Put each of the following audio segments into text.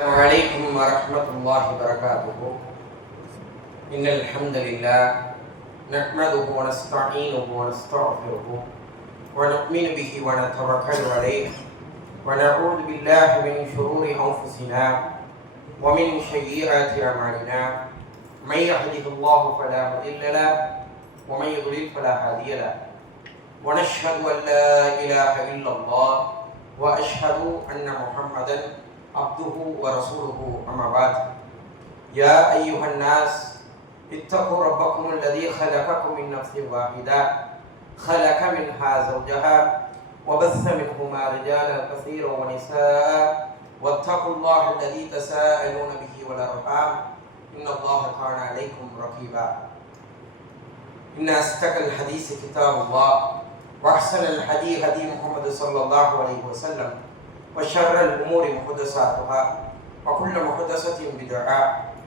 السلام عليكم ورحمة الله وبركاته. إن الحمد لله نحمده ونستعينه ونستغفره ونؤمن به ونتوكل عليه ونعوذ بالله من شرور أنفسنا ومن سيئات أعمالنا. من يهده الله فلا مضل له ومن يضلل فلا هادي له. ونشهد أن لا إله إلا الله وأشهد أن محمدا عبده ورسوله. أما بعد، يا أيها الناس اتقوا ربكم الذي خلقكم من نفس واحدة خلق منها زوجها وبث منهما رجالا كثيرا ونساء واتقوا الله الذي تساءلون به والأرحام إن الله كان عليكم رقيبا. إن أصدق الحديث كتاب الله وأحسن الهدي هدي محمد صلى الله عليه وسلم وشر الأمور محدثاتها وكل محدثة بدعة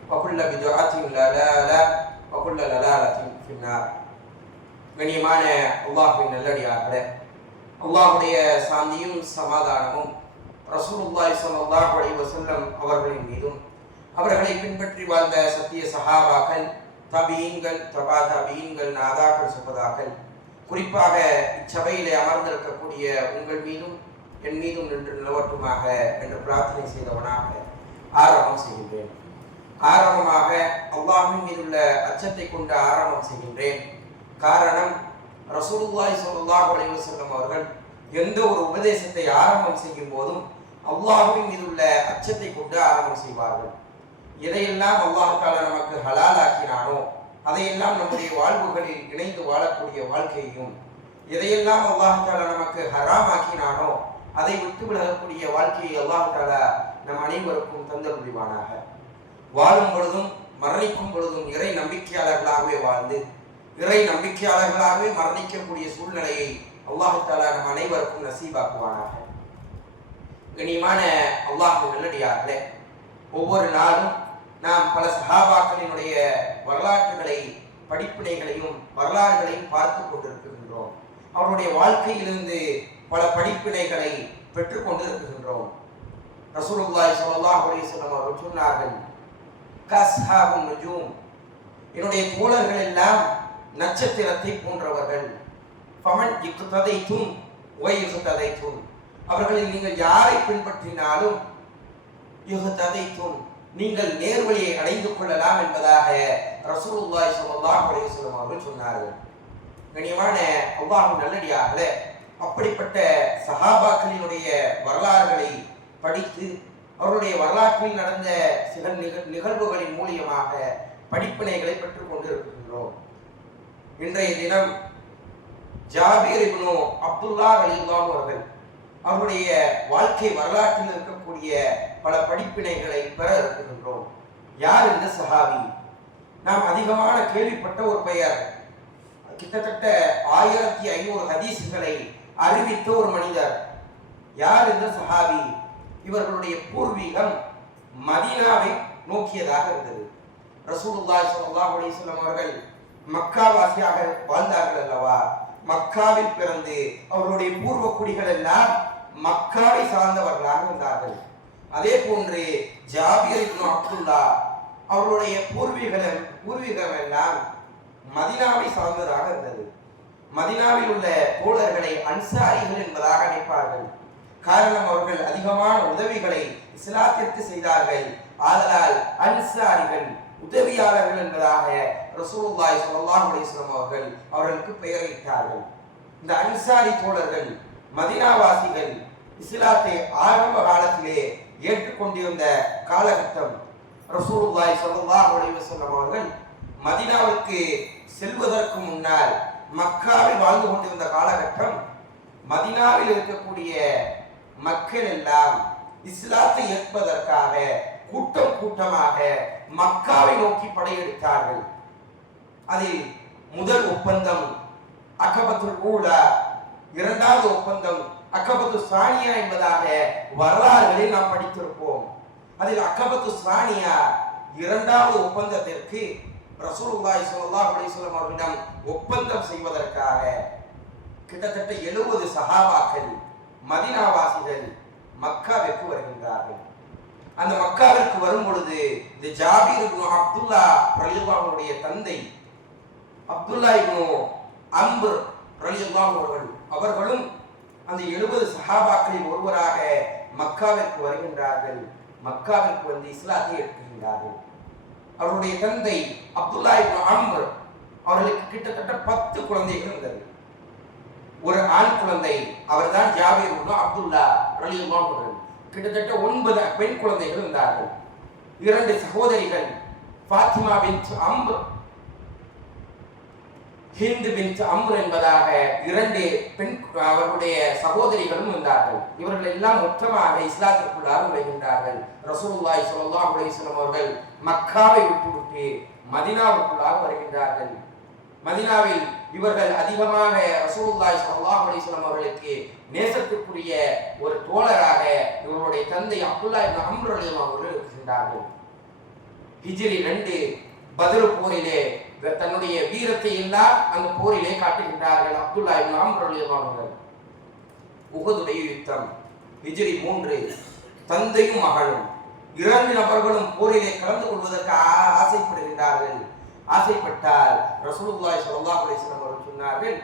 وكل بدعة ضلالة وكل ضلالة في النار. கண்ணியமான அல்லாஹ்வின் நல்லடியார்களே, அல்லாஹ்வுடைய சாந்தியும் சமாதானமும் ரசூலுல்லாஹி ஸல்லல்லாஹு அலைஹி வஸல்லம் அவர்களின் மீதும் அவர்களை பின்பற்றி வாழ்ந்த சத்திய சஹாபாக்கள், தபீன்கள், தபா தபீன்கள், நாதாக்கள், சுபதாக்கள், குறிப்பாக இச்சபையிலே அமர்ந்திருக்கக்கூடிய உங்கள் மீதும் என் மீதும் நின்று நிலவட்டுமாக என்று பிரார்த்தனை செய்தவனாக ஆரம்பம் செய்கின்றேன். ஆரம்பமாக அல்லாஹ்வின் மீதுள்ள அச்சத்தை கொண்டு ஆரம்பம் செய்கின்றேன். காரணம், ரசூலுல்லாஹி ஸல்லல்லாஹு அலைஹி வஸல்லம் அவர்கள் எந்த ஒரு உபதேசத்தை ஆரம்பம் செய்யும் போதும் அல்லாஹ்வின் மீதுள்ள அச்சத்தை கொண்டு ஆரம்பம் செய்வார்கள். எதையெல்லாம் அல்லாஹ் தஆலா நமக்கு ஹலாலாக்கினானோ அதையெல்லாம் நம்முடைய வாழ்வுகளில் இணைந்து வாழக்கூடிய வாழ்க்கையையும், எதையெல்லாம் அல்லாஹ் தஆலா நமக்கு ஹராமாக்கினானோ அதை விட்டு விலகக்கூடிய வாழ்க்கையை அல்லாஹ் தஆலா நம் அனைவருக்கும் தந்தல் புரிவானாக. வாழும் பொழுதும் மரணிக்கும் பொழுதும் இறை நம்பிக்கையாளர்களாகவே வாழ்ந்து இறை நம்பிக்கையாளர்களாகவே மரணிக்கக்கூடிய சூழ்நிலையை அல்லாஹ் தஆலா நம் அனைவருக்கும் நசீபாக்குவானாக. கண்ணியமான அல்லாஹ்வின் நல்லடியார்களே, ஒவ்வொரு நாளும் நாம் பல சஹாபாக்களினுடைய வரலாற்றுகளை, படிப்பினைகளையும் வரலாறுகளையும் பார்த்து கொண்டிருக்கின்றோம். அவருடைய வாழ்க்கையிலிருந்து பல படிப்பினைகளை பெற்றுக் கொண்டிருக்கின்றோம். ரசூலுல்லாஹி ஸல்லல்லாஹு அலைஹி வஸல்லம் அவர்கள் சொன்னார்கள், கஸ்ஹாபுன் நுஜூம், என்னுடைய தோழர்கள் எல்லாம் நட்சத்திரத்தை போன்றவர்கள். ஃபமன் இக்ததைத்தும் வயக்ததைத்தும், அவர்களில் நீங்கள் யாரை பின்பற்றினாலும் யுக்ததைத்தும், நீங்கள் நேர்வழியை அடைந்து கொள்ளலாம் என்பதாக ரசூலுல்லாஹி ஸல்லல்லாஹு அலைஹி வஸல்லம் அவர்கள் சொன்னார்கள். கண்ணியமான அல்லாஹ்வின் நல்லடியார்களே, அப்படிப்பட்ட சஹாபாக்களினுடைய வரலாறுகளை படித்து அவருடைய வரலாற்றில் நடந்த சில நிகழ்வுகளின் மூலியமாக படிப்பினைகளை பெற்றுக் கொண்டிருக்கின்றோம். இன்றைய தினம் ஜாபீர் இப்னு அப்துல்லாஹ் ரலியல்லாஹு அவர்கள் அவருடைய வாழ்க்கை வரலாற்றில் இருக்கக்கூடிய பல படிப்பினைகளை பெற இருக்கின்றோம். யார் இந்த சஹாபி? நாம் அதிகமான கேள்விப்பட்ட ஒரு பெயர். கிட்டத்தட்ட 1500 ஹதீஸ்களை அறிவித்த ஒரு மனிதர். யார் இந்த சஹாபி? இவர்களுடைய பூர்வீகம் மதீனாவை நோக்கியதாக இருந்தது. ரசூலுல்லாஹி ஸல்லல்லாஹு அலைஹி வஸல்லம் அவர்கள் மக்காவாசியாக வாழ்ந்தார்கள் அல்லவா? மக்காவில் பிறந்து அவர்களுடைய பூர்வ குடிகள் எல்லாம் மக்காவை சார்ந்தவர்களாக இருந்தார்கள். அதே போன்று ஜாபீர் இப்னு அப்துல்லாஹ் அவருடைய பூர்வீகம் எல்லாம் மதீனாவை சார்ந்ததாக இருந்தது. மதீனாவில் உள்ள தோழர்களை அன்சாரிகள் என்பதாக நினைப்பார்கள். காரணம், அவர்கள் அதிகமான உதவிகளை இஸ்லாத்திற்கு செய்தார்கள். ஆதலால் அன்சாரிகள், உதவியாளர்கள் என்பதாக ரசூலுல்லாஹி ஸல்லல்லாஹு அலைஹி வஸல்லம் அவர்கள் அவர்களுக்கு பெயரிட்டார்கள். இந்த அன்சாரி தோழர்கள், மதீனாவாசிகள் இஸ்லாத்தை ஆரம்ப காலத்திலே ஏற்றுக்கொண்டிருந்த காலகட்டம். ரசூலுல்லாஹி ஸல்லல்லாஹு அலைஹி வஸல்லம் அவர்கள் மதீனாவுக்கு செல்வதற்கு முன்னால் மக்காவில் வாழ்ந்து கொண்டிருந்த காலகட்டம். மதீனாவில் இருக்கக்கூடிய மக்கள் எல்லாம் இஸ்லாத்தை ஏற்பதற்காக கூட்டம் கூட்டமாக மக்காவை நோக்கி படையெடுத்தார்கள். அதில் முதல் ஒப்பந்தம் அகபத்துல் ஊலா, இரண்டாவது ஒப்பந்தம் அகபத்து சானியா என்பதாக வரலாறுகளில் நாம் படித்திருப்போம். அதில் அகபத்து சானியா இரண்டாவது ஒப்பந்தத்திற்கு ரசூலுல்லாஹி ஸல்லல்லாஹு அலைஹி வஸல்லம் அவர்களிடம் ஒப்பந்தம் செய்வதற்காக கிட்டத்தட்ட 70 சஹாபாக்கள் மதீனாவாசிகள் மக்காவிற்கு வருகின்றார்கள். அந்த மக்காவிற்கு வரும் பொழுது இந்த ஜாபீர் இப்னு அப்துல்லா ரலியல்லாஹு அன்ஹுடைய தந்தை அப்துல்லா இப்னு அம்ர் ரலியல்லாஹு அன்ஹு அவர்களும் அந்த 70 சஹாபாக்களில் ஒருவராக மக்காவிற்கு வருகின்றார்கள். மக்காவிற்கு வந்து இஸ்லாத்தை ஏற்றுகின்றார்கள். அவருடைய தந்தை அப்துல்லா இப்னு அம்ர் அவர்களுக்கு கிட்டத்தட்ட 10 குழந்தைகள் இருந்தது. ஒரு ஆண் குழந்தை, அவர்தான் ஜாபீர் இப்னு அப்துல்லா ரலியல்லாஹு அன்ஹு. கிட்டத்தட்ட 9 பெண் குழந்தைகள் இருந்தார்கள். 2 சகோதரிகள், ஃபாத்திமா பின்த் அம்ர், ஹிந்த் பின்த் அம்ர் என்பதாக 2 பெண் அவர்களுடைய சகோதரிகளும் இருந்தார்கள். இவர்கள் எல்லாம் மொத்தமாக இஸ்லாத்திற்குள்ளாக நுழைகின்றார்கள். ரசூலுல்லாஹி ஸல்லல்லாஹு அலைஹி வஸல்லம் அவர்கள் மக்காவை விட்டுவிட்டு மதீனாவுக்குள்ளாக வருகின்றார்கள். மதீனாவில் இவர்கள் அதிகமாக ரசூலுல்லாஹி ஸல்லல்லாஹு அலைஹி வஸல்லம் அவர்களுக்கு நேசத்துக்குரிய ஒரு தோழராக இவருடைய தந்தை அப்துல்லா இப்னு அம்ர் ரலியல்லாஹு அன்ஹு இருக்கின்றார்கள். ஹிஜ்ரி 2 பத்ர் போரிலே தன்னுடைய வீரத்தை எல்லாம் அந்த போரிலே காட்டுகின்றார்கள் அப்துல்லா இப்னு அம்ர் ரலியல்லாஹு அன்ஹு. உஹதுடைய யுத்தம் ஹிஜ்ரி 3, தந்தையும் மகனும் 2 நபர்களும் போரிலே கலந்து கொள்வதற்கு ஆசைப்படுகின்றார்கள். ஆசைப்பட்டால் ரசூலுல்லாஹி ஸல்லல்லாஹு அலைஹி வஸல்லம் அவர்கள் சொன்னார்கள்,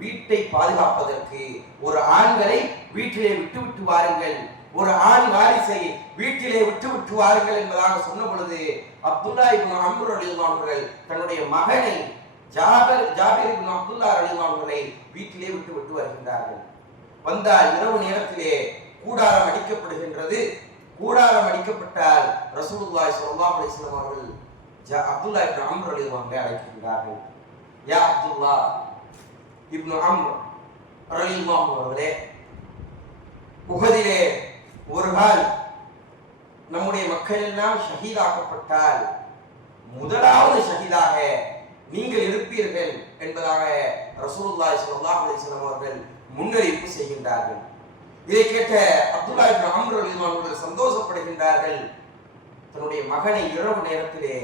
வீட்டை பாதுகாப்பதற்கு ஒரு ஆண்களை வீட்டிலே விட்டு வாருங்கள், ஒரு ஆண் வாரிசை வீட்டிலே விட்டு வாருங்கள் என்பதாக சொன்ன பொழுது அப்துல்லா இப்னு அம்ர் ரலியல்லாஹு அன்ஹு தன்னுடைய மகனை ஜாபீர் இப்னு அப்துல்லா ரலியல்லாஹு அன்ஹு வீட்டிலே விட்டு வருகின்றார்கள். வந்தால் இரவு நேரத்திலே கூடாரம் அடிக்கப்படுகின்றது. கூடாரம் அடிக்கப்பட்டால் ரசூலுல்லாஹி ஸல்லல்லாஹு அலைஹி வஸல்லம் அவர்கள் அப்துல்லா இப்னு அம்ர் ரலியல்லாஹு அன்ஹு அழைக்கின்றார்கள். யா அப்துல்லா இப்னு அம்ர் ரலியல்லாஹு அன்ஹு, உஹதிலே ஒரு கால் நம்முடைய மக்கள் எல்லாம் ஷஹீதாக்கப்பட்டால் முதலாவது ஷஹீதாக நீங்கள் இருப்பீர்கள் என்பதாக ரசூலுல்லாஹி ஸல்லல்லாஹு அலைஹி வஸல்லம் அவர்கள் முன்னறிவிப்பு செய்கின்றார்கள். இதை கேட்ட அப்துல்லா இப்னு அம்ர் ரலியல்லாஹு அன்ஹு சந்தோஷப்படுகின்றார்கள். தன்னுடைய மகனை இரவு நேரத்திலே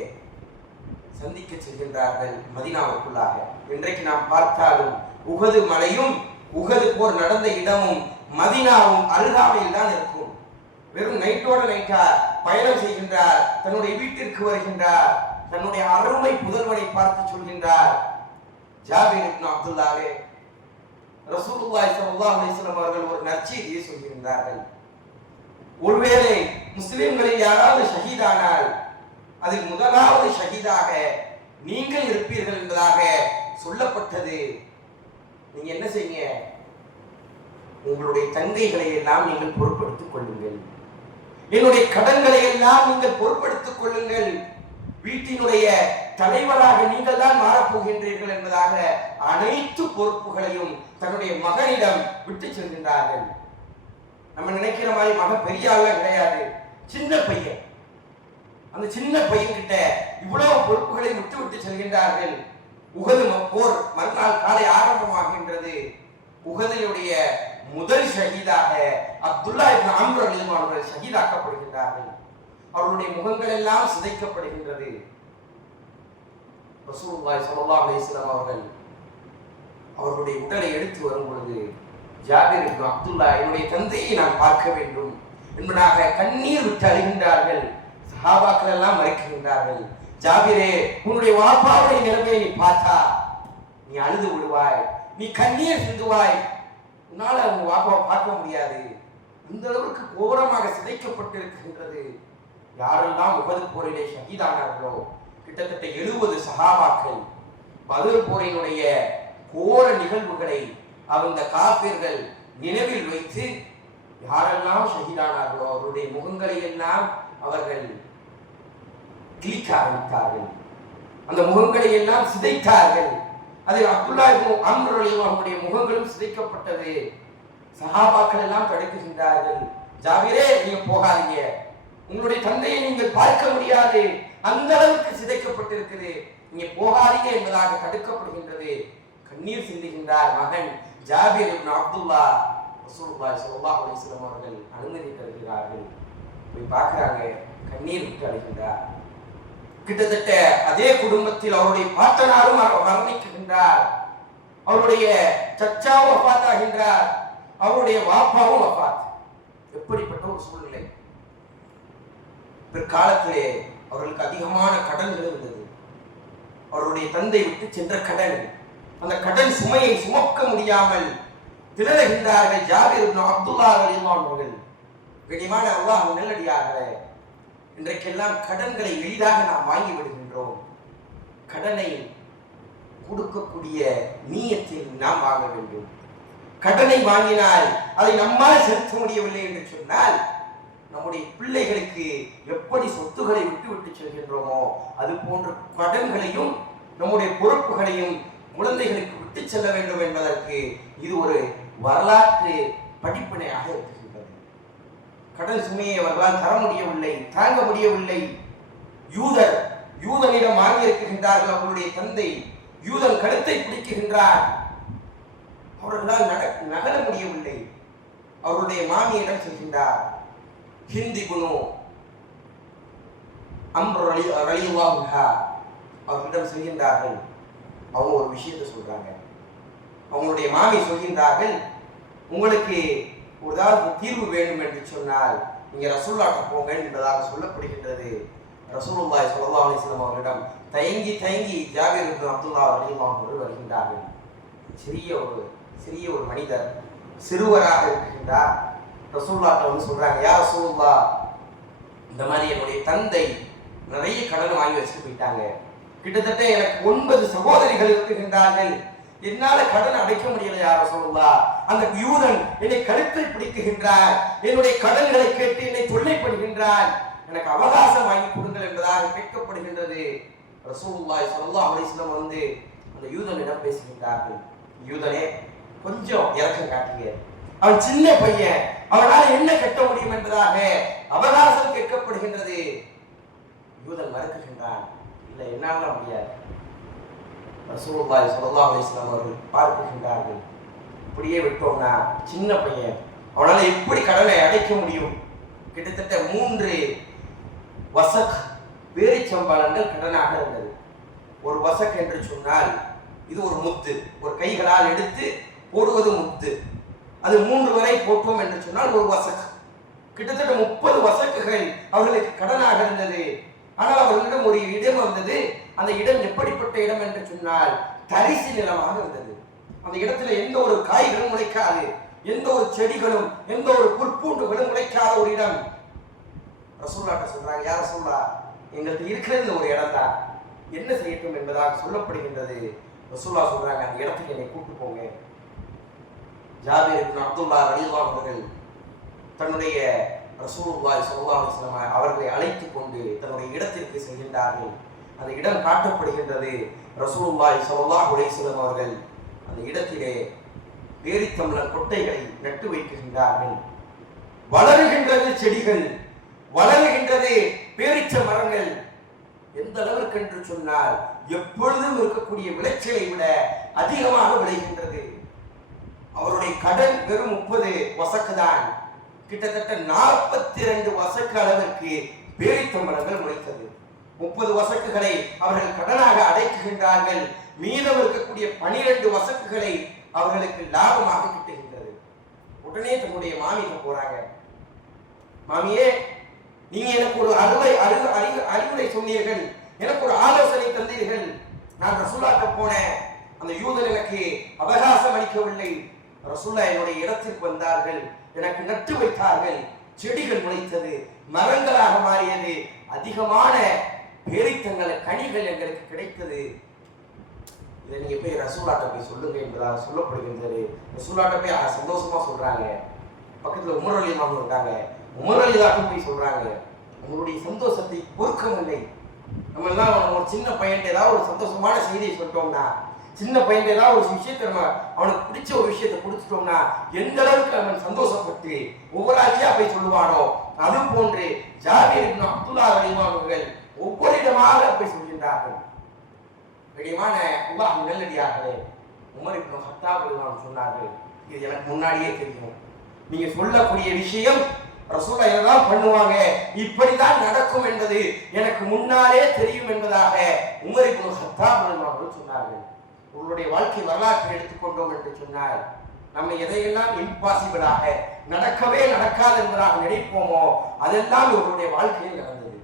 சந்திக்க செல்கின்றார்கள் மதீனாவுக்குள்ளாக. இன்றைக்கு நாம் பார்த்தாலும் உஹது மலையும் உஹது போர் நடந்த இடமும் மதீனாவும் அருகாமையில் தான் இருக்கும். வெறும் நைட்டோட நைட்டா பயணம் செய்கின்றார். தன்னுடைய வீட்டிற்கு வருகின்றார். தன்னுடைய அருமை புதல்வனை பார்த்து சொல்கின்றார், ஜாபீர் இப்னு அப்துல்லாவே, ரசூலுல்லாஹி ஸல்லல்லாஹு அலைஹி வஸல்லம் அவர்கள் ஒரு நற்செய்தியை சொல்கின்றார்கள். ஒருவேளை முஸ்லிம்களில் யாராவது ஷஹீதானால் அதில் முதலாவது ஷஹீதாக நீங்கள் இருப்பீர்கள் என்பதாக சொல்லப்பட்டது. நீங்க என்ன செய்யுங்க, உங்களுடைய தங்கைகளை எல்லாம் நீங்கள் பொறுப்படுத்திக் கொள்ளுங்கள், என்னுடைய கடன்களை எல்லாம் நீங்கள் பொறுப்படுத்திக் கொள்ளுங்கள், வீட்டினுடைய தலைவராக நீங்கள் தான் மாறப்போகின்றீர்கள் என்பதாக அனைத்து பொறுப்புகளையும் தன்னுடைய மகனிடம் விட்டு செல்கின்றார்கள். நம்ம நினைக்கிற மாதிரி மகன் பெரிய ஆளா கிடையாது, சின்ன பையன். அந்த சின்ன பையன் கிட்ட இவ்வளவு பொறுப்புகளை விட்டு செல்கின்றார்கள். உஹது போர் மறுநாள் காலை ஆரம்பமாகின்றது. உஹதிலுடைய முதல் ஷஹீதாக அப்துல்லா இப்னு அம்ர் ரலியல்லாஹு அன்ஹு ஷஹீதாக்கப்படுகின்றார்கள். அவர்களுடைய முகங்கள் எல்லாம் சிதைக்கப்படுகின்றது. ரசூலுல்லாஹி ஸல்லல்லாஹு அலைஹி வஸல்லம் அவர்கள் அவர்களுடைய உடலை எடுத்து வரும் பொழுது, ஜாபீர் இப்னு அப்துல்லா, என்னுடைய தந்தையை நான் பார்க்க வேண்டும் என்பதாக கண்ணீர் விட்டு அழுகின்றார்கள். சஹாபாக்கள் எல்லாம் மறைக்கின்றார்கள். ஜாபீரே, உன்னுடைய வாப்பாவுடைய நிலைமையை நீ பார்த்தா நீ அழுது விடுவாய், நீ கண்ணீர் சிந்துவாய், உன்னால அவங்க வாப்பாவை பார்க்க முடியாது. இந்த அளவுக்கு கோரமாக சிதைக்கப்பட்டிருக்கின்றது. யாரெல்லாம் உஹது போரிலே ஷஹீதானார்களோ கிட்டத்தட்ட 70 சஹாபாக்கள் பத்ர் போரினுடைய கோர நிகழ்வுகளை அந்த காபிர்கள் நினைவில் வைத்து யாரெல்லாம் ஷஹீதானார்களோ அவருடைய முகங்களை எல்லாம் அவர்கள் கிழிக்க ஆரம்பித்தார்கள். அந்த முகங்களை எல்லாம் சிதைத்தார்கள். அதில் அப்துல்லா இப்னு அம்ர் ரலியல்லாஹு அன்ஹுடைய முகங்களும் சிதைக்கப்பட்டது. சஹாபாக்கள் எல்லாம் தடுக்குகின்றார்கள். ஜாபீரே, நீங்க போகாதீங்க, உங்களுடைய தந்தையை நீங்கள் பார்க்க முடியாது, அந்த அளவுக்கு சிதைக்கப்பட்டிருக்குது, நீங்க போகாதீங்க என்பதாக தடுக்கப்படுகின்றது. கண்ணீர் சிந்துகின்றார் மகன் ஜாபீர் இப்னு அப்துல்லா. ரசூலுல்லாஹி ஸல்லல்லாஹு அலைஹி வஸல்லம் அவர்கள் அனுமதி தருகிறார்கள். போய் பார்க்கறாங்க, கண்ணீர் விட்டு அழுகின்றார். கிட்டத்தட்ட அதே குடும்பத்தில் அவருடைய பாட்டனாரும் மரணிக்கின்றார். அவருடைய சச்சாவும் வஃபாத் ஆகின்றார். அவருடைய வாப்பாவும் வஃபாத். எப்படிப்பட்ட ஒரு சூழ்நிலை! பிற்காலத்திலே அவர்களுக்கு அதிகமான கடன்கள் இருந்தது. அவருடைய தந்தை விட்டு சென்ற கடன், அந்த கடன் சுமையை சுமக்க முடியாமல் திணறுகின்றார்கள் ஜாபிர் இப்னு அப்துல்லா ரலியல்லாஹு அன்ஹு. கனிமான அல்லாஹ் நல்லடியார்களே, இன்றைக்கெல்லாம் கடன்களை எளிதாக நாம் வாங்கி விடுகின்றோம். கடனை கொடுக்கக்கூடிய நீயத்தில் நாம் வாங்க வேண்டும். கடனை வாங்கினால் அதை நம்மால் செலுத்த முடியவில்லை என்று சொன்னால் நம்முடைய பிள்ளைகளுக்கு எப்படி சொத்துக்களை விட்டு செல்கின்றோமோ அது போன்ற கடன்களையும் நம்முடைய பொறுப்புகளையும் குழந்தைகளுக்கு விட்டு செல்ல வேண்டும் என்பதற்கு இது ஒரு வரலாற்று படிப்பினையாக இருக்கின்றது. கடன் சுமையை அவர்களால் தர முடியவில்லை, தாங்க முடியவில்லை. யூதனிடம் வாங்கியிருக்கின்றார்கள். அவர்களுடைய தந்தை யூதன் கழுத்தை பிடிக்குகின்றார். அவர்களால் நகர முடியவில்லை. அவருடைய மாமியிடம் செல்கின்றார். ஹிந்தி குனு அவர்களிடம் செல்கின்றார்கள். அவங்க ஒரு விஷயத்தை சொல்றாங்க. அவங்களுடைய மாமி சொல்கின்றார்கள், உங்களுக்கு ஏதாவது தீர்வு வேண்டும் என்று சொன்னால் நீங்க ரசூலுல்லாஹ்ட்ட போங்க என்பதாக சொல்லப்படுகின்றது. ரசூலுல்லாஹி ஸல்லல்லாஹு அலைஹி வஸல்லம் அவர்களிடம் தயங்கி ஜாபிர் இப்னு அப்துல்லா ரலியல்லாஹு அன்ஹு வருகின்றார்கள். சிறிய ஒரு மனிதர், சிறுவராக இருக்கின்றார். ரசூலுல்லாஹ்ட்ட வந்து சொல்றாங்க, யா ரசூலுல்லாஹ், இந்த மாதிரி என்னுடைய தந்தை நிறைய கடன் வாங்கி வச்சுட்டு போயிட்டாங்க. கிட்டத்தட்ட எனக்கு 9 சகோதரிகள் இருக்கின்றார்கள். என்னால கடன் அடைக்க முடியல யா ரசூலுல்லாஹ். அந்த யூதன் என்னை கழுத்தை பிடிக்குகின்றார். என்னுடைய கடன்களை கேட்டு என்னை தொல்லைப்படுகின்றார். எனக்கு அவகாசம் வாங்கி கொடுங்கள் என்பதாக கேட்கப்படுகின்றது. ரசூலுல்லாஹி ஸல்லல்லாஹு அலைஹி வஸல்லம் வந்து அந்த யூதனிடம் பேசுகின்றார்கள். யூதனே, கொஞ்சம் இரக்கம் காட்டுங்க. அவன் சின்ன பையன், அவனால் என்ன கட்ட முடியும் என்பதாக அவகாசம் கேட்கப்படுகின்றது. யூதன் மறுக்குகின்றான், இல்லை என்னால முடியாது. ரசூலுல்லாஹி ஸல்லல்லாஹு அலைஹி வஸல்லம் அவர்கள் பார்க்கின்றார்கள், இப்படியே விட்டோம்னா சின்ன பையன், அவனால் எப்படி கடனை அடைக்க முடியும்? கிட்டத்தட்ட 3 வசக் பேரிச்சம்பழங்கள் கடனாக இருந்தது. ஒரு வசக் என்று சொன்னால் இது ஒரு முத்து, ஒரு கைகளால் எடுத்து போடுவது முத்து. அது 3 வரை போட்டோம் என்று சொன்னால் ஒரு வசக். கிட்டத்தட்ட 30 வசக்குகள் அவர்களுக்கு கடனாக இருந்தது. ஆனால் அவர்களிடம் ஒரு இடம் வந்தது. அந்த இடம் எப்படிப்பட்ட இடம் என்று சொன்னால் தரிசு நிலமாக இருந்தது. அந்த இடத்துல எந்த ஒரு காய்களும் முளைக்காது, எந்த ஒரு செடிகளும் எந்த ஒரு புற்பூண்டுகளும் முளைக்காத ஒரு இடம். ரசூலுல்லாஹ் சொல்றாங்க, யா ரசூலுல்லாஹ், எங்களுக்கு இருக்கிறது ஒரு இடம் தான், என்ன செய்யட்டும் என்பதாக சொல்லப்படுகின்றது. ரசூலுல்லாஹ் சொல்றாங்க, அந்த இடத்துக்கு என்னை கூட்டு போங்க. ஜாபிர் இப்னு அப்துல்லா ரலியல்லாஹு அவர்கள் தன்னுடைய ரசூலுல்லாஹி ஸல்லல்லாஹு அலைஹி வஸல்லம் அவர்களை அழைத்து கொண்டு தன்னுடைய இடத்திற்கு செல்கின்றார்கள். அந்த இடம் காட்டப்படுகின்றது. ரசூலுல்லாஹி ஸல்லல்லாஹு அலைஹி வஸல்லம் அவர்கள் அந்த இடத்திலே பேரித்தம்பழ கொட்டைகளை நட்டு வைக்கின்றார்கள். வளருகின்றது செடிகள், வளருகின்றது பேரிச்ச மரங்கள். எந்த அளவிற்கு என்று சொன்னால் எப்பொழுதும் இருக்கக்கூடிய விளைச்சலை விட அதிகமாக விளைகின்றது. அவருடைய கடன் வெறும் 30 வசக்கு தான். கிட்டத்தட்ட 42 வசக்கு அளவிற்கு பேரித்தம்பழங்கள் முளைத்தது. 30 வசக்குகளை அவர்கள் கடனாக அடைக்குகின்றார்கள். மீதம் இருக்கக்கூடிய 12 வசக்குகளை அவர்களுக்கு லாபமாக கிட்டுகின்றது. உடனே தன்னுடைய மாமிக்கு போறாங்க, மாமியே, நீங்க எனக்கு ஒரு அறிவுரை சொன்னீர்கள், எனக்கு ஒரு ஆலோசனை தந்தீர்கள். நான் ரசூலுல்லாஹ்ட்ட போனேன், அந்த யூதன் எனக்கு அவகாசம் அளிக்கவில்லை. ரசூலுல்லாஹ் என்னுடைய இடத்திற்கு வந்தார்கள், எனக்கு நட்டு வைத்தார்கள். செடிகள் முளைத்தது, மரங்களாக மாறியது, அதிகமான பேரித்தங்கள் கனிகள் எங்களுக்கு கிடைத்தது. இதை நீங்க போய் ரசூலுல்லாஹ்ட்ட போய் சொல்லுங்க என்பதாக சொல்லப்படுகின்றது. ரசூலுல்லாஹ்ட்ட போய் சந்தோஷமா சொல்றாங்க. பக்கத்துல உமர் ரலியல்லாஹு அன்ஹு இருக்காங்க. உமர் ரலியல்லாஹு போய் சொல்றாங்க, உங்களுடைய சந்தோஷத்தை பொறுக்க முடியலை. நம்ம எல்லாம் ஒரு சின்ன பையன் ஏதாவது ஒரு சந்தோஷமான செய்தியை சொல்லிட்டோம்னா, சின்ன பையன் ஏதாவது ஒரு விஷயத்தை நம்ம அவனுக்கு பிடிச்ச ஒரு விஷயத்தை கொடுத்துட்டோம்னா எந்த அளவுக்கு அவன் சந்தோஷப்பட்டு ஒவ்வொரு ஆட்சியா போய் சொல்லுவானோ, அது போன்று ஜாபிர் இப்னு அப்துல்லா ரலியல்லாஹு அவர்கள் ஒவ்வொரு இடமாக போய் சொல்கின்றார்கள். கடிமான அல்லாஹ் நல்லடியார்களே, உமர் இப்னு கத்தாப் ரலியல்லாஹு சொன்னார்கள், இது எனக்கு முன்னாடியே தெரியும். நீங்க சொல்லக்கூடிய விஷயம் ரசூலுல்லாஹ் என்னதான் பண்ணுவாங்க, இப்படிதான் நடக்கும் என்பது எனக்கு முன்னாலே தெரியும் என்பதாக உமர் இப்னு கத்தாப் ரலியல்லாஹு சொன்னார்கள். உங்களுடைய வாழ்க்கை வரலாற்றை எடுத்துக்கொண்டோம் என்று சொன்னால் நம்ம எதையெல்லாம் இம்பாசிபிளாக, நடக்கவே நடக்காது என்பதாக நினைப்போமோ அதெல்லாம் இவருடைய வாழ்க்கையில் நடந்தது.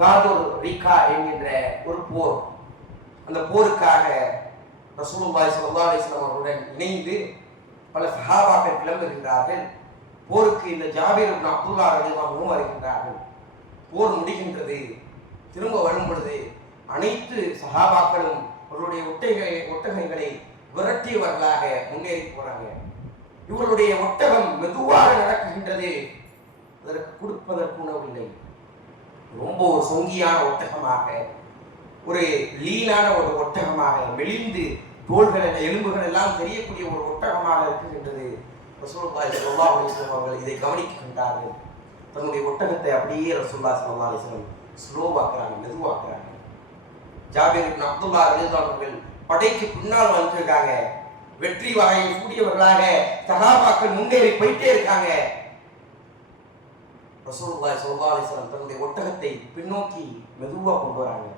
தாதுர் ரிகா என்கின்ற ஒரு போர். அந்த போருக்காக ரசூலுல்லாஹி ஸல்லல்லாஹு அலைஹி வஸல்லம் அவர்களுடன் இணைந்து பல சஹாபாக்கள் கிளம்புகின்றார்கள். போருக்கு இந்த ஜாபீர் இப்னு அப்துல்லாஹ் ரலியல்லாஹு அன்ஹு வருகின்றார்கள். போர் முடிகின்றது. திரும்ப வரும் பொழுது அனைத்து சஹாபாக்களும் அவர்களுடைய ஒட்டகைகளை விரட்டியவர்களாக முன்னேறி போறாங்க. இவர்களுடைய ஒட்டகம் மெதுவாக நடக்குகின்றது. அதற்கு கொடுப்பதற்கு உணவில்லை. ரொம்ப ஒரு சொங்கியான ஒட்டகமாக, ஒரு லீனான ஒரு ஒட்டகமாக, மெலிந்து தோள்கள் எலும்புகள் எல்லாம் தெரியக்கூடிய ஒரு ஒட்டகமாக இருக்குகின்றது. ரசூலுல்லாஹி ஸல்லல்லாஹு அலைஹி வஸல்லம் அவர்கள் இதை கவனிக்கின்றார்கள். தன்னுடைய ஒட்டகத்தை அப்படியே ரசூலுல்லாஹி ஸல்லல்லாஹு அலைஹி வஸல்லம் ஸ்லோவாக்குறாங்க, மெதுவாக்குறாங்க. ஜாபீர் இப்னு அப்துல்லாஹ் ரலியல்லாஹு அவர்கள் படைக்கு பின்னால் வந்துருக்காங்க. வெற்றி வாகையை சூடியவர்களாக சஹாபாக்கள் முன்னேறி போயிட்டே இருக்காங்க. ரசூலுல்லாஹி ஸல்லல்லாஹு அலைஹி வஸல்லம் தன்னுடைய ஒட்டகத்தை பின்னோக்கி மெதுவா கொண்டு வராங்க.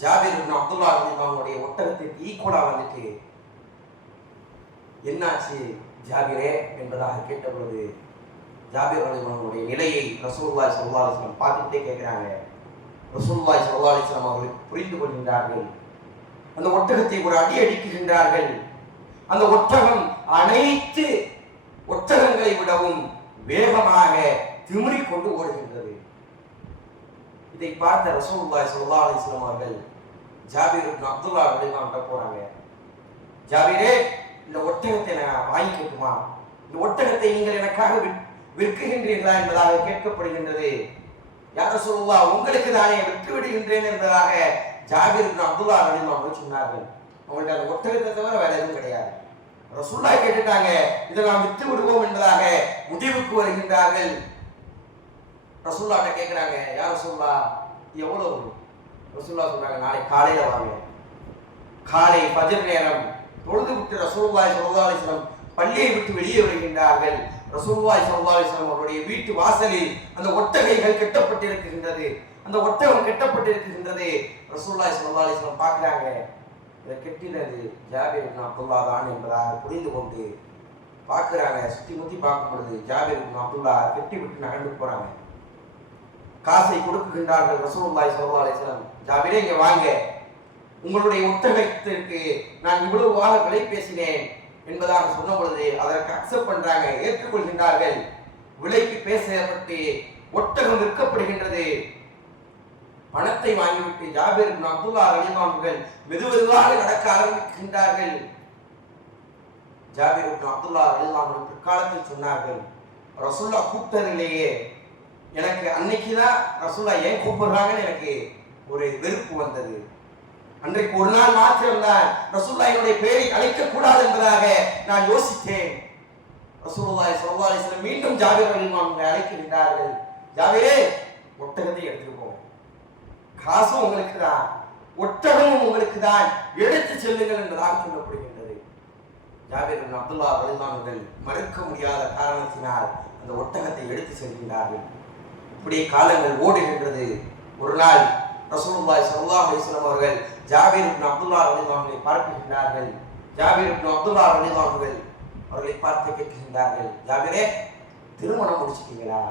ஜாபீர் இப்னு அப்துல்லாஹ் ரலியல்லாஹுடைய ஒட்டகத்திற்கு ஈக்குவலா வந்துட்டு, என்னாச்சு ஜாபீரே என்பதாக கேட்டபொழுது ஜாபீர் ரலியல்லாஹுடைய நிலையை ரசூலுல்லாஹி ஸல்லல்லாஹு அலைஹி வஸல்லம் பார்த்துட்டே கேட்கிறாங்க. ரசூலுல்லாஹி ஸல்லல்லாஹு அலைஹி வஸல்லம் அவர்கள் புரிந்து கொள்கின்றார்கள். அந்த ஒட்டகத்தை ஒரு அடி அடிக்குகின்றார்கள். அந்த ஒட்டகம் அனைத்து ஒட்டகங்களை விடவும் வேகமாக திமிரி கொண்டு ஓடுகின்றது. இதை பார்த்த ரசூலுல்லாஹி ஸல்லல்லாஹு அலைஹி வஸல்லம் அவர்கள் ஜாபீர் இப்னு அப்துல்லாஹ் ரலியல்லாஹு அன்ஹு போறாங்க. ஜாபீரே, இந்த ஒட்டகத்தை நான் வாங்கிக்கட்டுமா? இந்த ஒட்டகத்தை நீங்கள் எனக்காக விற்குகின்றீர்களா என்பதாக கேட்கப்படுகின்றது. யா ரசூலுல்லாஹ், உங்களுக்கு தானே விற்று விடுகின்றேன் என்பதாக ஜாபீர் இப்னு அப்துல்லாஹ் ரலியல்லாஹு அன்ஹு சொன்னார்கள். அவங்கள்ட்ட அந்த ஒட்டகத்தை தவிர வேற எதுவும் கிடையாது. ரசூலுல்லாஹ் கேட்டுட்டாங்க, இதை நாம் விற்று விடுவோம் என்பதாக முடிவுக்கு வருகின்றார்கள். ரசூலுல்லாஹ்ட்ட கேட்கிறாங்க, யா ரசூலுல்லாஹ் எவ்வளவு? ரசூலுல்லாஹ் சொல்றாங்க, நாளை காலையில வாங்க. காலை ஃபஜ்ர் நேரம் தொழுது விட்டு ரசூலுல்லாஹி ஸல்லல்லாஹு அலைஹி வஸல்லம் பள்ளியை விட்டு வெளியே வருகின்றார்கள். ரசூலுல்லாஹி ஸல்லல்லாஹு அலைஹி வஸல்லம் அவருடைய வீட்டு வாசலில் அந்த ஒட்டகைகள் கட்டப்பட்டிருக்கின்றது. அந்த ஒட்டகம் கட்டப்பட்டிருக்கின்றது. ரசூலுல்லாஹி ஸல்லல்லாஹு அலைஹி வஸல்லம் பார்க்கறாங்க, இதை கெட்டினது ஜாபீர் இப்னு அப்துல்லாஹ் தான் என்பதாக புரிந்து கொண்டு பார்க்கறாங்க. சுற்றி முற்றி பார்க்கும் பொழுது ஜாபீர் இப்னு அப்துல்லாஹ் கெட்டி விட்டு நகர்ந்து போறாங்க. காசை கொடுக்குகின்றார்கள் ரசூலுல்லாஹி ஸல்லல்லாஹு அலைஹி வஸல்லம். ஜாபீரே, இங்க வாங்க, உங்களுடைய ஒட்டகத்திற்கு நான் இவ்வளவாக விலை பேசினேன் என்பதாக சொன்ன பொழுது அதற்கு அக்செப்ட் பண்றாங்க, ஏற்றுக்கொள்கின்றார்கள். விலைக்கு பேசப்பட்டு ஒட்டகம் விற்கப்படுகின்றது. பணத்தை வாங்கிவிட்டு ஜாபீர் இப்னு அப்துல்லாஹ் ரலியல்லாஹு அன்ஹு மெதுவாக நடக்க ஆரம்பிக்கின்றார்கள். ஜாபீர் இப்னு அப்துல்லாஹ் ரலியல்லாஹு அன்ஹு பிற்காலத்தில் சொன்னார்கள், ரசூலுல்லாஹ் கூப்பிட்டதிலேயே எனக்கு அன்னைக்குதான் ரசூலுல்லாஹ் ஏன் கூப்பிடுறாங்கன்னு எனக்கு ஒரு வெறுப்பு வந்தது. அன்றைக்கு ஒரு நாள் மாத்திரம்தான் ரசூலுல்லாஹினுடைய பெயரை அழைக்க கூடாது என்பதாக நான் யோசித்தேன். ரசூலுல்லாஹி ஸல்லல்லாஹு அலைஹி வஸல்லம் மீண்டும் ஜாபீர் ரலியல்லாஹு அன்ஹு அழைக்கின்றார்கள். ஜாபீரே, ஒட்டகத்தை எடுத்துட்டு போங்க, காசும் உங்களுக்கு தான், ஒட்டகமும் உங்களுக்கு தான், எடுத்து செல்லுங்கள் என்பதாக சொல்லப்படுகின்றது. ஜாபீர் இப்னு அப்துல்லாஹ் ரலியல்லாஹு அன்ஹு மறுக்க முடியாத காரணத்தினால் அந்த ஒட்டகத்தை எடுத்து செல்கின்றார்கள். இப்படியே காலங்கள் ஓடுகின்றது. ஒரு நாள் ரசூலுல்லாஹி ஸல்லல்லாஹு அலைஹி வஸல்லம் அவர்கள் ஜாபீர் இப்னு அப்துல்லாஹ் ரலியல்லாஹு அன்ஹு பார்க்கின்றார்கள். ஜாபீர் இப்னு அப்துல்லாஹ் ரலியல்லாஹு அன்ஹு அவர்களை பார்த்து கேட்கின்றார்கள், ஜாபீரே, திருமணம் முடிச்சிட்டீங்களா?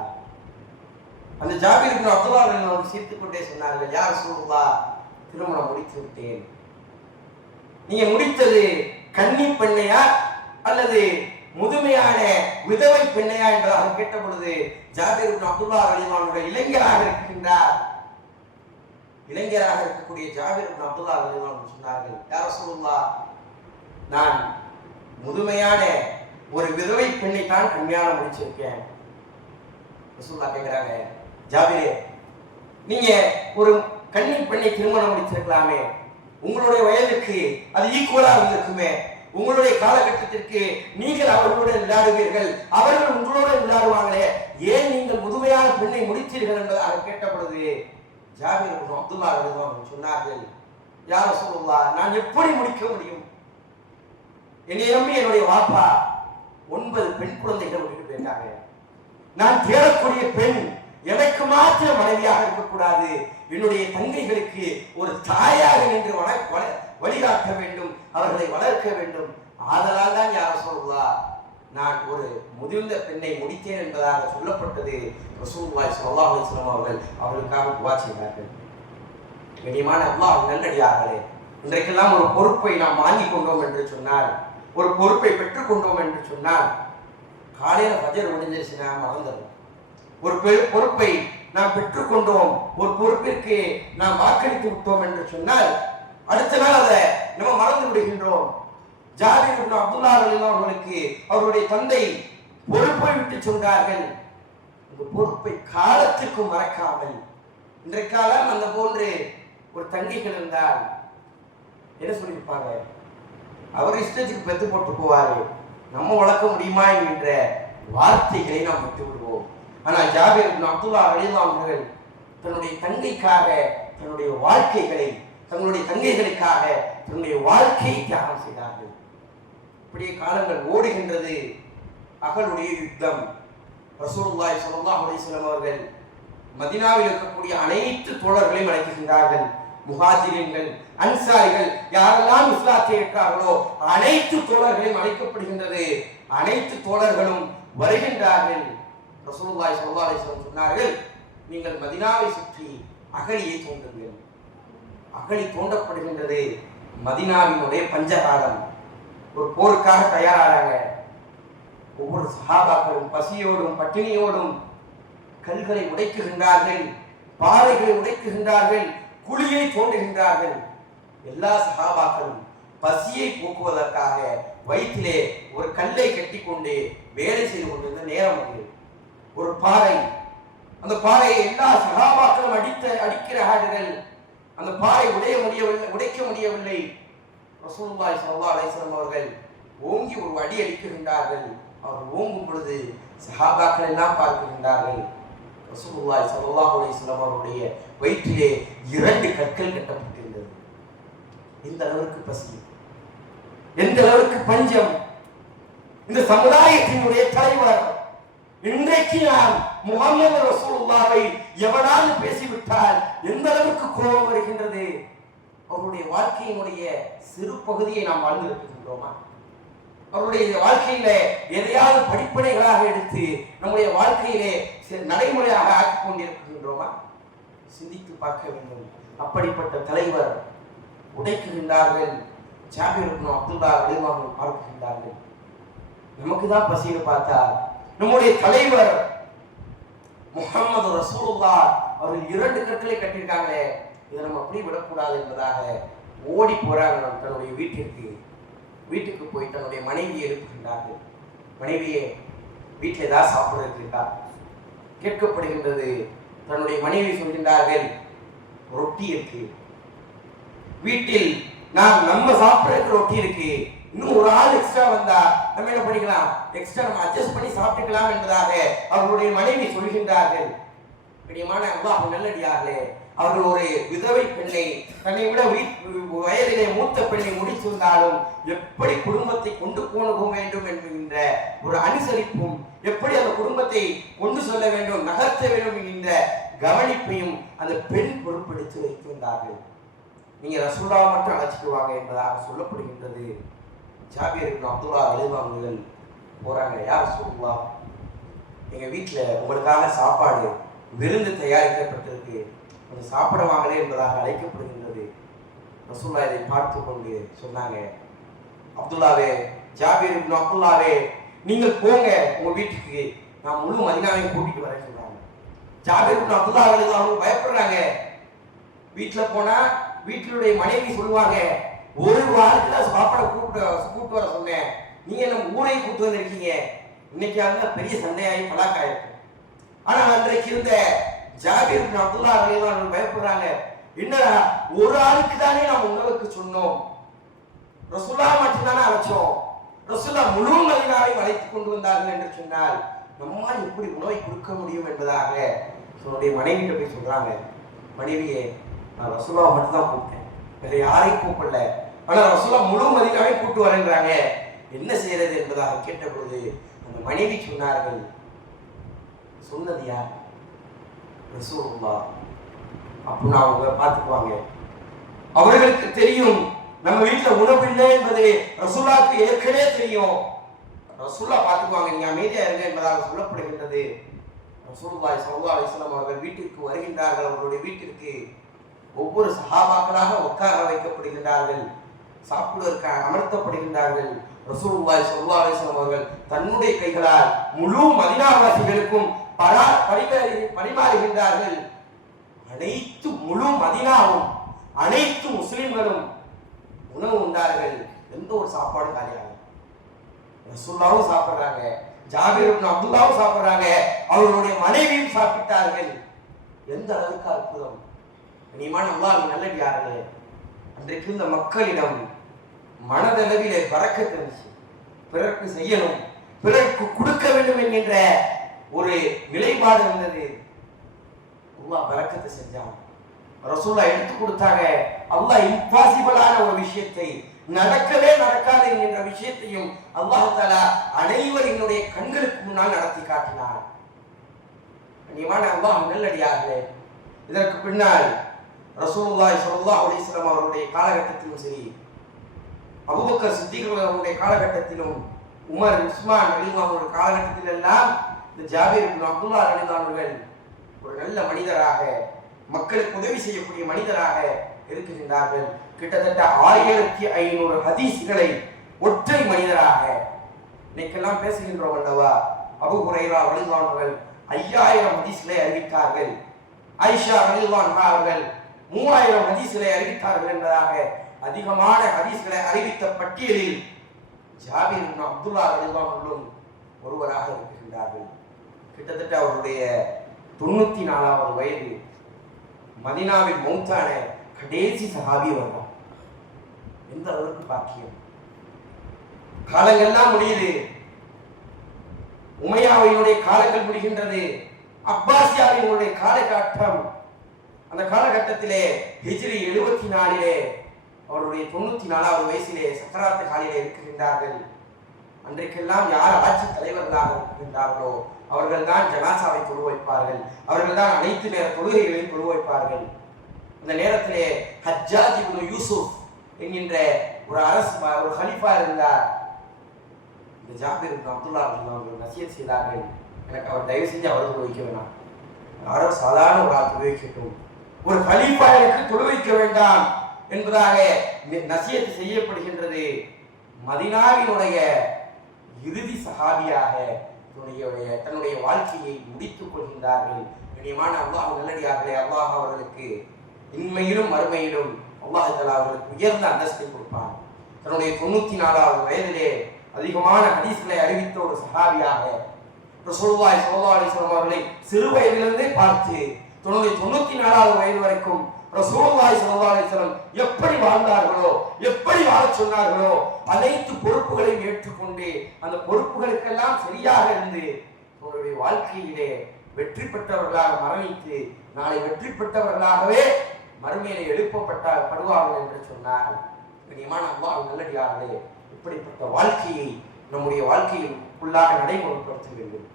அந்த ஜாபீர் இப்னு அப்துல்லாஹ் ரலியல்லாஹு அன்ஹு சிரித்துக் கொண்டே சொன்னார்கள், யா ரசூலுல்லாஹ், திருமணம் முடித்து விட்டேன். நீங்க முடித்தது கன்னி பெண்ணையா அல்லது முதுமையான விதவை பெண்ணையா என்பதாக கேட்ட பொழுது ஜாபீர் இப்னு அப்துல்லாஹ் ரலியல்லாஹு அன்ஹு இளைஞராக இருக்கின்றார். இளைஞராக இருக்கக்கூடிய ஜாபீர் இப்னு அப்துல்லாஹ் ரலியல்லாஹு அன்ஹு சொன்னார்கள், யா ரசூலுல்லாஹ், நான் முதுமையான ஒரு விதவை பெண்ணை தான் கல்யாணம் முடிச்சிருக்கேன். ரசூலுல்லாஹ் கேட்கிறாங்க, ஜாபீரே, நீங்க ஒரு கன்னி பெண்ணை திருமணம் முடிச்சிருக்கலாமே, உங்களுடைய வயதுக்கு அது ஈக்குவலா இருந்திருக்குமே, உங்களுடைய காலகட்டத்திற்கு நீங்கள் அவர்களுடன் விளையாடுவீர்கள், அவர்கள் உங்களுடன் விளையாடுவாங்களே, ஏன் நீங்கள் முதுமையான பெண்ணை முடித்தீர்கள் என்பதாக கேட்ட பொழுது ஜாபீர் இப்னு அப்துல்லாஹ் ரலியல்லாஹு அன்ஹு சொன்னார்கள், யா ரசூலுல்லாஹ், நான் எப்படி முடிக்க முடியும்? என்னை நம்பி என்னுடைய வாப்பா 9 பெண் குழந்தைகள் விட்டுட்டு போயிருக்காங்க. நான் தேடக்கூடிய பெண் எனக்கு மாத்திர மனைவியாக இருக்கக்கூடாது, என்னுடைய தங்கைகளுக்கு ஒரு தாயாக நின்று வழிகாட்ட வேண்டும், அவர்களை வளர்க்க வேண்டும். ஆதலால் தான் யா ரசூலுல்லாஹ் நான் ஒரு முதிர்ந்த பெண்ணை முடித்தேன் என்பதாக சொல்லப்பட்டது. ரசூலுல்லாஹி ஸல்லல்லாஹு அலைஹி வஸல்லம் அவர்கள் அவர்களுக்காக துஆ செய்தார்கள். கண்ணியமான அல்லாஹ் நல்லடியார்களே, இன்றைக்கெல்லாம் ஒரு பொறுப்பை நாம் வாங்கி கொண்டோம் என்று சொன்னால், ஒரு பொறுப்பை பெற்றுக் கொண்டோம் என்று சொன்னால், காலையில ஃபஜர் முடிஞ்சிருச்சுன்னா மறந்துடும். ஒரு பொறுப்பை நாம் பெற்றுக்கொண்டோம், ஒரு பொறுப்பிற்கு நாம் வாக்களித்து விட்டோம் என்று சொன்னால் அடுத்த நாள் அதை நம்ம மறந்து விடுகின்றோம். ஜாபிர் இப்னு அப்துல்லாஹ் ரலியல்லாஹு அவர்களுக்கு அவருடைய தந்தை பொறுப்பை விட்டு சொன்னார்கள். அந்த பொறுப்பை காலத்துக்கு மறக்காமல், இன்றைக்காலம் அந்த போன்று ஒரு தங்கைகள் இருந்தால் என்ன சொல்லியிருப்பாங்க? அவர் இஷ்டத்துக்கு பெத்து போட்டு போவாரு, நம்ம வளர்க்க முடியுமா என்கின்ற வார்த்தைகளை நாம் விட்டு விடுவோம். ஆனால் ஜாபிர் இப்னு அப்துல்லாஹ் ரலியல்லாஹு அவர்கள் தன்னுடைய தங்கைக்காக தன்னுடைய வாழ்க்கைகளை, தங்களுடைய தங்கைகளுக்காக தன்னுடைய வாழ்க்கையை தியாகம் செய்தார்கள். இப்படியே காலங்கள் ஓடுகின்றது. அகலுடைய யுத்தம். ரசூலுல்லாஹி ஸல்லல்லாஹு அலைஹி வஸல்லம் அவர்கள் மதீனாவில் இருக்கக்கூடிய அனைத்து தோழர்களையும் அழைக்கின்றார்கள். முஹாஜிரீன்கள், அன்சாரிகள், யாரெல்லாம் இஸ்லாத்தை ஏற்றார்களோ அனைத்து தோழர்களையும் அழைக்கப்படுகின்றது. அனைத்து தோழர்களும் வருகின்றார்கள். ரசூலுல்லாஹி ஸல்லல்லாஹு அலைஹி வஸல்லம் சொன்னார்கள், நீங்கள் மதீனாவை சுற்றி அகழியை தோண்டுங்கள். அகழி தோண்டப்படுகின்றது. மதீனாவினுடைய பஞ்சகாலம். ஒரு போருக்காக தயாராகிறாங்க. ஒவ்வொரு சஹாபாக்களும் பசியோடும் பட்டினியோடும் கல்களை உடைக்குகின்றார்கள், பாறைகளை உடைக்குகின்றார்கள், குழியை தோண்டுகின்றார்கள். எல்லா சஹாபாக்களும் பசியை போக்குவதற்காக வயிற்றிலே ஒரு கல்லை கட்டிக்கொண்டு வேலை செய்து கொண்டிருந்த நேரம் அது. ஒரு பாறை, அந்த பாறையை எல்லா சஹாபாக்களும் அடிக்கிறார்கள். அந்த பாறை உடைக்க முடியவில்லை. ரசூலுல்லாஹி ஸல்லல்லாஹு அலைஹி வஸல்லம் அவர்கள் ஓங்கி ஒரு அடி அடிக்கின்றார்கள். அவர் ஓங்கும் பொழுது சஹாபாக்கள் எல்லாம் பார்க்கின்றார்கள். ரசூலுல்லாஹி ஸல்லல்லாஹு அலைஹி வஸல்லம் அவருடைய வயிற்றிலே 2 கற்கள் கட்டப்பட்டிருந்தது. எந்த அளவுக்கு பசி, எந்த அளவுக்கு பஞ்சம்! இந்த சமுதாயத்தினுடைய தலைவர் இன்றைக்கு நாம் முஹம்மது ரசூலுல்லாஹை எவனாவது பேசிவிட்டால் எந்த அளவுக்கு கோபம் வருகின்றது! அவருடைய வாழ்க்கையினுடைய சிறு பகுதியை நாம் வாழ்ந்திருக்கின்றோமா? அவருடைய வாழ்க்கையில எதையாவது படிப்பனைகளாக எடுத்து நம்முடைய வாழ்க்கையிலே நடைமுறையாக ஆக்கிக் கொண்டிருக்கின்றோமா? சிந்தித்து பார்க்க வேண்டும். அப்படிப்பட்ட தலைவர் உடைக்குகின்றார்கள். ஜாபிர் இப்னு அப்துல்லாஹ் ரலியல்லாஹு அன்ஹு பார்க்கின்றார்கள். நமக்கு தான் பசின்னு பார்த்தா நம்முடைய தலைவர் முஹம்மது ரசூலுல்லாஹ் அவர்கள் 2 கற்களை கட்டியிருக்காங்களே, இதை நம்ம அப்படி விடக்கூடாது என்பதாக ஓடி போறாங்க தன்னுடைய வீட்டுக்கு போய் தன்னுடைய மனைவியை எழுப்புகின்றார்கள். மனைவியே, வீட்டில் ஏதாவது சாப்பிடுறதுக்கு இருக்கா கேட்கப்படுகின்றது. தன்னுடைய மனைவி சொல்கின்றார்கள், ரொட்டி இருக்கு வீட்டில், நம்ம சாப்பிடுறதுக்கு ரொட்டி இருக்கு, இன்னும் ஒரு ஆள் எக்ஸ்ட்ரா வந்தா நம்ம என்ன பண்ணிக்கலாம், எக்ஸ்ட்ரா நம்ம அட்ஜஸ்ட் பண்ணி சாப்பிட்டுக்கலாம் என்பதாக அவர்களுடைய மனைவி சொல்கின்றார்கள். பிரியமான அல்லாஹ் நல்லடியார்களே, அவர்கள் ஒரு விதவை பெண்ணை, தன்னை விட வயதிலே மூத்த பெண்ணை முடித்திருந்தாலும் எப்படி குடும்பத்தை கொண்டு போக வேண்டும் என்கின்ற ஒரு அனுசரிப்பும், எப்படி அந்த குடும்பத்தை கொண்டு செல்ல வேண்டும், நகர்த்த வேண்டும் என்கின்ற கவனிப்பையும் அந்த பெண் பொறுப்பெடுத்து வைத்திருந்தார்கள். நீங்க ரசூலுல்லாஹ் மட்டும் அழைச்சிக்குவாங்க என்பதாக சொல்லப்படுகின்றது. ஜாபிர் இப்னு அப்துல்லாஹ் ரலியல்லாஹு அவர்கள் போறாங்க. யார் ரசூலுல்லாஹ், எங்க வீட்டில் உங்களுக்காக சாப்பாடு விருந்து தயாரிக்கப்பட்டிருக்கு, கொஞ்சம் சாப்பிட வாங்களே என்பதாக அழைக்கப்படுகின்றது. ரசூலுல்லாஹ் இதை பார்த்து கொண்டு சொன்னாங்க, அப்துல்லாவே, ஜாபிர் இப்னு அப்துல்லாவே, நீங்கள் போங்க உங்க வீட்டுக்கு, நான் முழு மதீனாவையும் கூட்டிட்டு வரேன் சொல்றாங்க. ஜாபிர் இப்னு அப்துல்லாஹ் ரலியல்லாஹு அவங்க பயப்படுறாங்க. வீட்டில் போனா வீட்டினுடைய மனைவி சொல்லுவாங்க, ஒரு வாரத்துல சாப்பாட கூப்பிட்டு வர சொன்னேன், நீங்க நம்ம ஊரை கூப்பிட்டு வந்திருக்கீங்க, இன்னைக்கு அந்த பெரிய சண்டையாகி பலாக்காயிருக்கு. ஆனா அன்றைக்கு இருந்த ஜாபிர் இப்னு அப்துல்லாஹ் ரலியல்லாஹு அன்ஹு பயப்படுறாங்க, என்னடா ஒரு ஆளுக்கு தானே நாம் உணவுக்கு சொன்னோம், ரசூலுல்லாஹ் மட்டும்தானே அழைச்சோம், ரசூலுல்லாஹ் முழு மதீனாவை அழைத்துக் கொண்டு வந்தார்கள் என்று சொன்னால் நம்மால் எப்படி உணவை கொடுக்க முடியும் என்பதாக தன்னுடைய மனைவிட்ட போய் சொல்றாங்க. மனைவியே, நான் ரசூலுல்லாஹ் மட்டும் தான் கூப்பிட்டேன், வேற யாரையும் கூப்பிடல, ஆனா ரசூலுல்லாஹ் முழு மதீனாவை கூப்பிட்டு வரேன்றாங்க, என்ன செய்யறது என்பதாக கேட்ட பொழுது அந்த மனைவி சொன்னார்கள், சொன்னது யார்? ரசூலுல்லாஹ். அப்படின்னா அவங்க பார்த்துக்குவாங்க. அவர்களுக்கு தெரியும் நம்ம வீட்டுல உணவு இல்லை என்பது ரசூலுல்லாஹ்வுக்கு ஏற்கனவே தெரியும். ரசூலுல்லாஹ் பார்த்துக்குவாங்க, நீங்க அமைதியா இருங்க என்பதாக சொல்லப்படுகின்றது. ரசூலுல்லாஹி ஸல்லல்லாஹு அலைஹி வஸல்லம் அவர்கள் வீட்டிற்கு வருகின்றார்கள். அவர்களுடைய வீட்டிற்கு ஒவ்வொரு சஹாபாக்களாக உட்கார வைக்கப்படுகின்றார்கள், சாப்பிடுவதற்கு அமர்த்தப்படுகின்றார்கள். ரசூலுல்லாஹி ஸல்லல்லாஹு அலைஹி வஸல்லம் அவர்கள் தன்னுடைய கைகளால் முழு மதீனாவாசிகளுக்கும் பரிமாறுகின்றார்கள். அனைத்து முழு மதீனாவும் அனைத்து முஸ்லிம்களும் உணவு உண்டார்கள். எந்த ஒரு சாப்பாடும் காலியாக ரசூலுல்லாஹ்வும் சாப்பிடுறாங்க, ஜாபிர் இப்னு அப்துல்லாஹ்வும் சாப்பிடுறாங்க, அவர்களுடைய மனைவியும் சாப்பிட்டார்கள். எந்த அளவுக்கு அற்புதம்! இனிமான அல்லாஹ்வின் நல்லடியார்களே, அன்றைக்கு இந்த மக்களிடம் மனதளவிலே பரக்கத் இருந்துச்சு. பிறருக்கு செய்யணும், பிறருக்கு கொடுக்க வேண்டும் என்கின்ற ஒரு நிலைப்பாடு இருந்தது. அல்லாஹ் பரக்கத்தை செஞ்சான். ரசூலுல்லாஹ் எடுத்து கொடுத்தாங்க. அல்லாஹ் இம்பாசிபிளான ஒரு விஷயத்தை, நடக்கவே நடக்காது என்கின்ற விஷயத்தையும் அல்லாஹ் தஆலா அனைவரினுடைய கண்களுக்கு முன்னால் நடத்தி காட்டினார். இனிமான அல்லாஹ் நல்லடியார்களே, இதற்கு பின்னால் ரசூலுல்லாஹி ஸல்லல்லாஹு அலைஹி வஸல்லம் அவருடைய காலகட்டத்திலும் சரி, அபூபக்கர் சித்திக் அவருடைய காலகட்டத்திலும், உமர் உஸ்மான் ரலியல்லாஹு அன்ஹு காலகட்டத்தில் எல்லாம் இந்த ஜாபிர் இப்னு அப்துல்லாஹ் ரலியல்லாஹு அவர்கள் ஒரு நல்ல மனிதராக, மக்களுக்கு உதவி செய்யக்கூடிய மனிதராக இருக்கின்றார்கள். கிட்டத்தட்ட 1500 ஹதீஸ்களை ஒற்றை மனிதராக இன்னைக்கெல்லாம் பேசுகின்றோம் அல்லவா. அபூ ஹுரைரா ரலியல்லாஹு அன்ஹு 5000 ஹதீஸ்களை அறிவித்தார்கள். ஆயிஷா ரலியல்லாஹு அன்ஹா அவர்கள் 3000 ஹதீஸ்களை அறிவித்தார்கள் என்பதாக அதிகமான ஹதீஸ்களை அறிவித்த பட்டியலில் ஜாபிர் இப்னு அப்துல்லாஹ் ரலியல்லாஹு அன்ஹு ஒருவராக இருக்கின்றார்கள். கிட்டத்தட்ட அவருடைய 94வது வயது, மதீனாவில் மௌத்தான கடைசி சஹாபி வருவார். எந்த அளவுக்கு பாக்கியம்! காலங்கள்லாம் முடியுது, உமையாவினுடைய காலங்கள் முடிகின்றது, அப்பாசியாவினுடைய காலகட்டம். அந்த காலகட்டத்திலே ஹிஜ்ரி 74 அவருடைய 94வது வயசிலே சக்கராத்து காலிலே இருக்கின்றார்கள். அன்றைக்கெல்லாம் யார் ஆட்சி தலைவர்களாக இருக்கின்றார்களோ அவர்கள் தான் ஜனாசாவை தொழு வைப்பார்கள், அவர்கள் தான் அனைத்து நேர தொழுகைகளையும் தொழு வைப்பார்கள். அந்த நேரத்திலே ஹஜ்ஜாஜ் இப்னு யூசுப் என்கின்ற ஒரு அரசு, ஒரு ஹலீஃபா இருந்தார். இந்த ஜாபிர் இப்னு அப்துல்லாஹ் அவர்கள் நசியத் செய்தார்கள், எனக்கு அவர் தயவு செஞ்சு அவர் தொழு வைக்க வேண்டாம், யாரோ சாதாரண ஒரு ஆள் தொழு வைக்கட்டும், ஒரு ஹலீஃபா எனக்கு தொழு வைக்க வேண்டாம் என்பதாக நசியத் செய்யப்படுகின்றது. மதீனாவினுடைய இறுதி சஹாபியாக தன்னுடைய வாழ்க்கையை முடித்துக் கொள்கின்றார்கள். கண்ணியமான அல்லாஹ் நல்லடியார்களே, அல்லாஹ் அவர்களுக்கு இன்மையிலும் மறுமையிலும் அல்லாஹ் தஆலா அவர்களுக்கு உயர்ந்த அந்தஸ்தை கொடுப்பான். தன்னுடைய 94வது வயதிலே அதிகமான ஹதீஸ்களை அறிவித்த ஒரு சஹாபியாக ரசூலுல்லாஹி ஸல்லல்லாஹு அலைஹி வஸல்லம் அவர்களை சிறு வயதிலிருந்தே பார்த்து தன்னுடைய 94வது வயது வரைக்கும் ரசூலுல்லாஹி ஸல்லல்லாஹு அலைஹி வஸல்லம் எப்படி வாழ்ந்தார்களோ, எப்படி வாழச் சொன்னார்களோ அனைத்து பொறுப்புகளையும் ஏற்றுக்கொண்டு அந்த பொறுப்புகளுக்கெல்லாம் சரியாக இருந்து அவருடைய வாழ்க்கையிலே வெற்றி பெற்றவர்களாக மரணித்து நாளை வெற்றி பெற்றவர்களாகவே மறுமையிலே எழுப்பப்படுவார்கள் என்று சொன்னார். கண்ணியமான அல்லாஹ் நல்லடியார்களே, இப்படிப்பட்ட வாழ்க்கையை நம்முடைய வாழ்க்கையில் உள்ளாக நடைமுறைப்படுத்த வேண்டும்.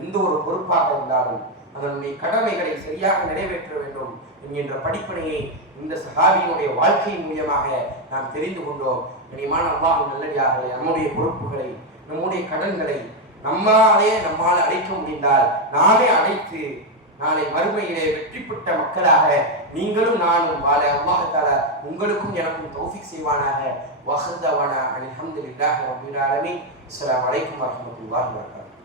எந்த ஒரு பொறுப்பாக இருந்தாலும் அதனுடைய கடமைகளை சரியாக நிறைவேற்ற வேண்டும் என்கின்ற படிப்பினையை இந்த சஹாபியினுடைய வாழ்க்கையின் மூலமாக நாம் தெரிந்து கொண்டோம். கண்ணியமான அல்லாஹ் நல்லடியார்களே, நம்முடைய பொறுப்புகளை, நம்முடைய கடன்களை நம்மால் அடைக்க முடிந்தால் நாமே அடைத்து நாளை மறுமையிலே வெற்றி பெற்ற மக்களாக நீங்களும் நானும் வாழ அல்லாஹ் தஆலா உங்களுக்கும் எனக்கும் தௌஃபீக் செய்வானாக. வஹ்தவனா அல்ஹம்துலில்லாஹி ரப்பில் ஆலமீன். அஸ்ஸலாமு அலைக்கும் வரஹ்மத்துல்லாஹி வபரகாத்துஹு.